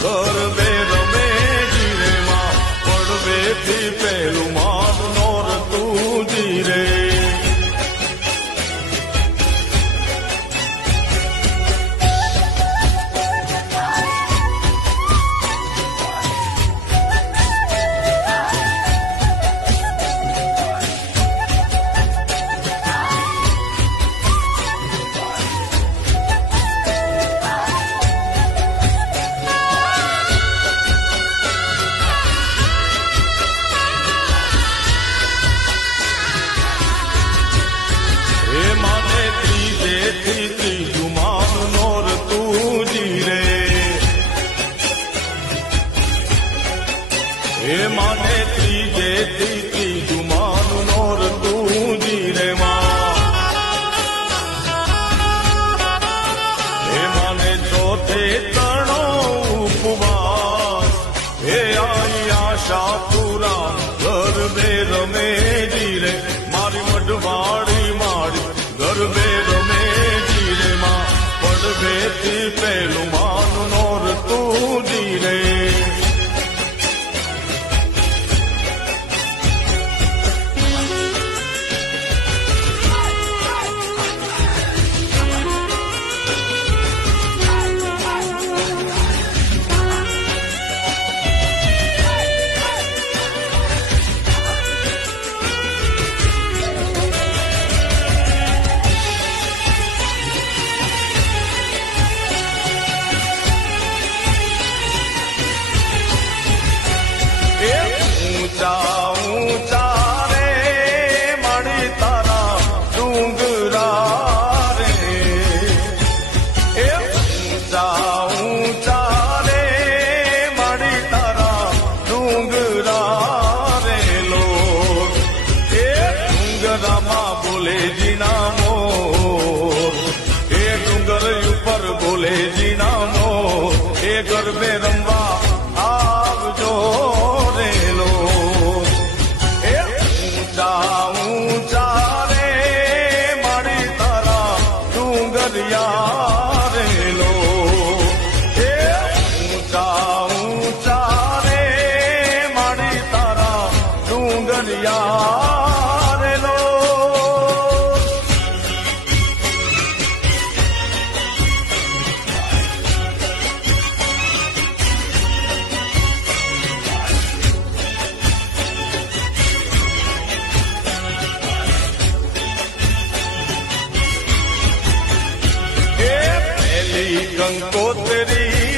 ગરબે રમે જીરે માં પડવેથી પેલું માન નોરતું જીરે એ માને ત્રીજે ત્રીજું માનું નોરતું જીરે માં એ માને ચોથે તણો ઉપવાસ એ આઈ આશા પૂરા ગરબે રમે જીરે મારી મઢવાડી મારી ગરબે રમે જીરે માં પડવેથી પેલું માનું નોરતું જીરે ઊંચા ઊંચા રે મારી તારા ડુંગરા રે એ ઊંચા ઊંચા રે મારી તારા ડુંગરા રે લો એ ડુંગરામાં બોલે જીના મોર એ ડુંગર ઉપર બોલે જીના મોર એ ગરબે રમવા આવજો ઊંચા રે મારી તારા ડુંગરિયા રેલો એ ઊંચા ઊંચા રે મારી તારા ડુંગરિયા રેલો કંકોત્રી